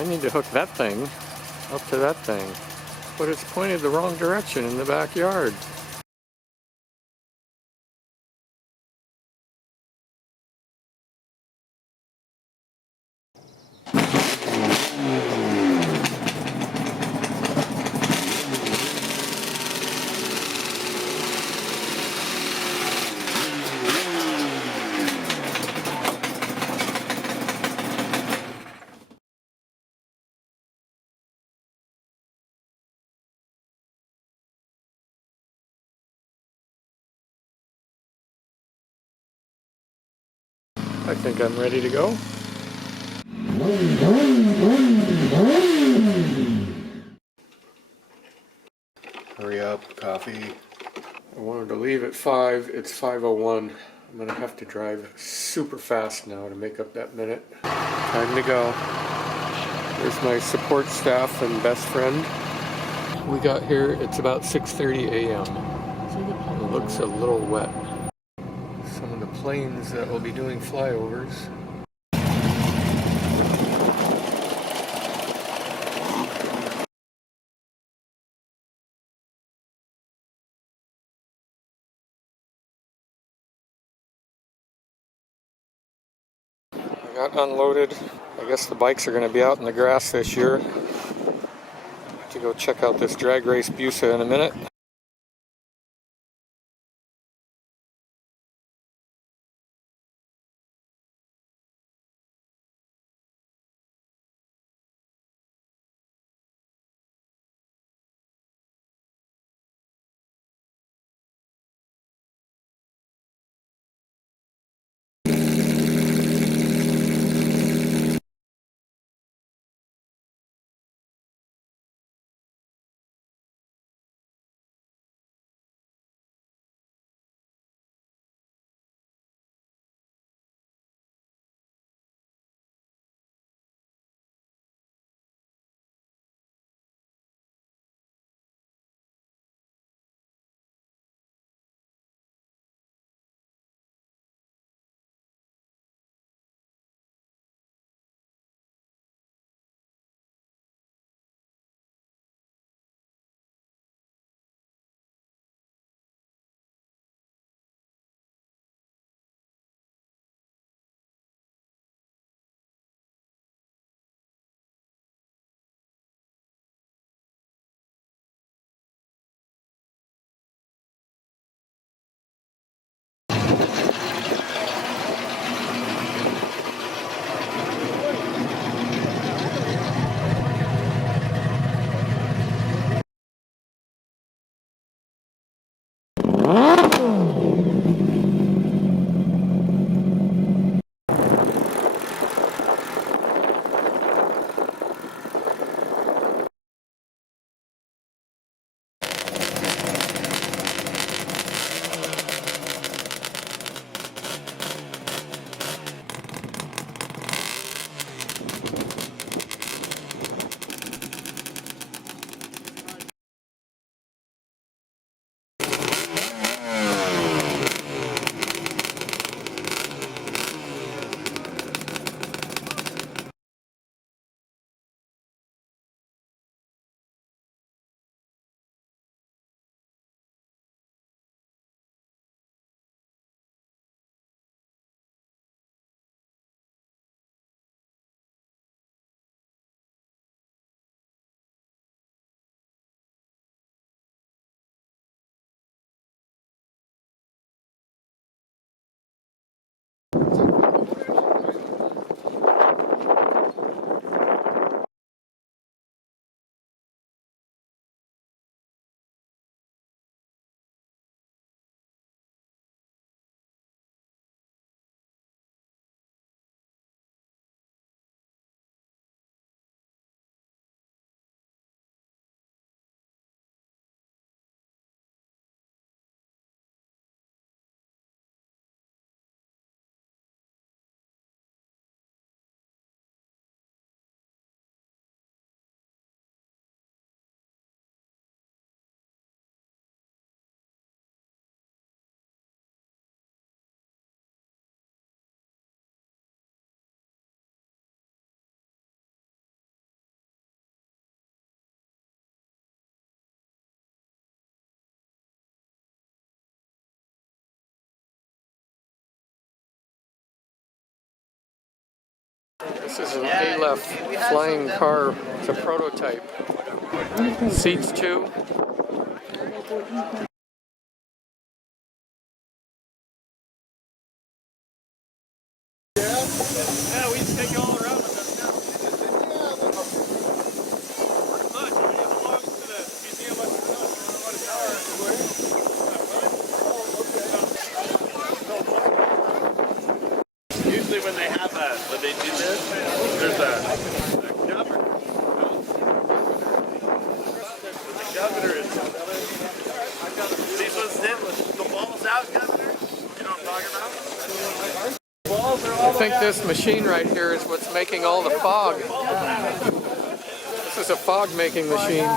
I need to hook that thing up to that thing, but it's pointed the wrong direction in the backyard. I think I'm ready to go. Hurry up, coffee. I wanted to leave at 5, it's 5:01. I'm gonna have to drive super fast now to make up that minute. Time to go. There's my support staff and best friend. We got here, it's about 6:30 a.m. It looks a little wet. Some of the planes that will be doing flyovers. I got unloaded. I guess the bikes are going to be out in the grass this year. To go check out this drag race Busa in a minute. This is an Aleph flying car. It's a prototype. Seats too. Yeah, we just take you all around with us now. Pretty much. I mean, it belongs to the museum of Usually when they have when they do this, there's a governor. The governor is these ones in with the balls out, governor. You know what I'm talking about? I think this machine right here is what's making all the fog. This is a fog making machine.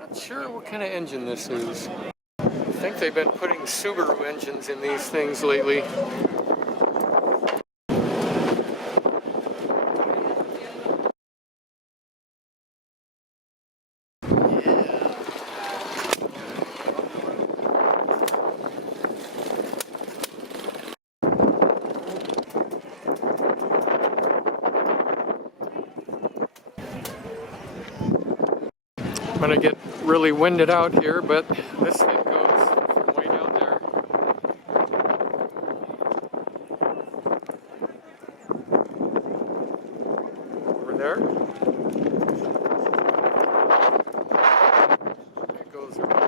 Not sure what kind of engine this is. I think they've been putting Subaru engines in these things lately. I'm gonna get really winded out here, but this thing goes from way down there. Over there. It goes over there.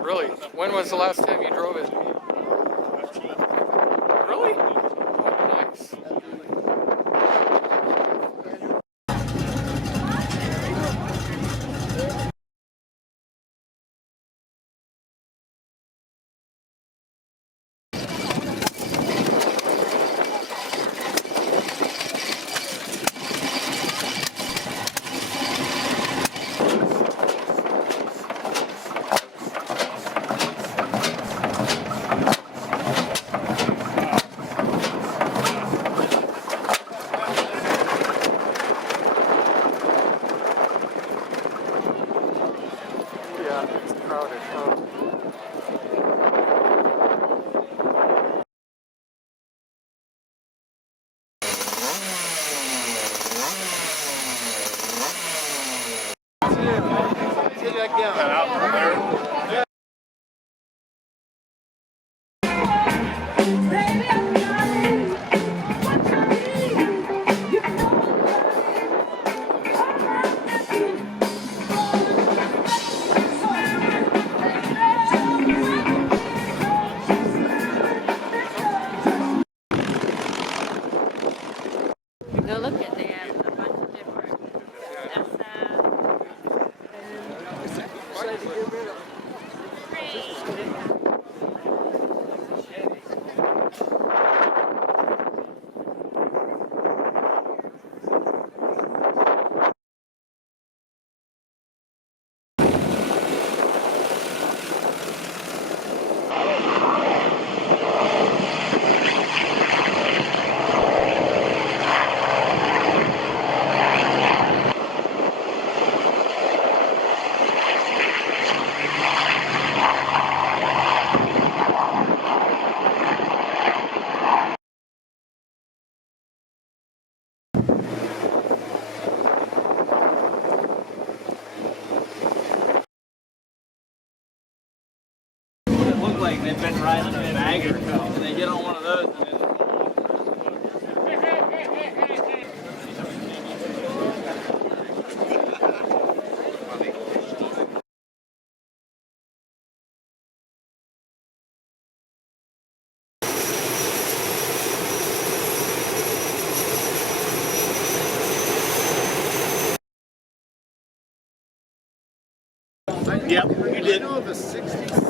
Really? When was the last time you drove it? Really? Oh, nice. go look at. They have a bunch of different look like they've been riding a bagger, and they get on one of those. Yep, you did. The 60s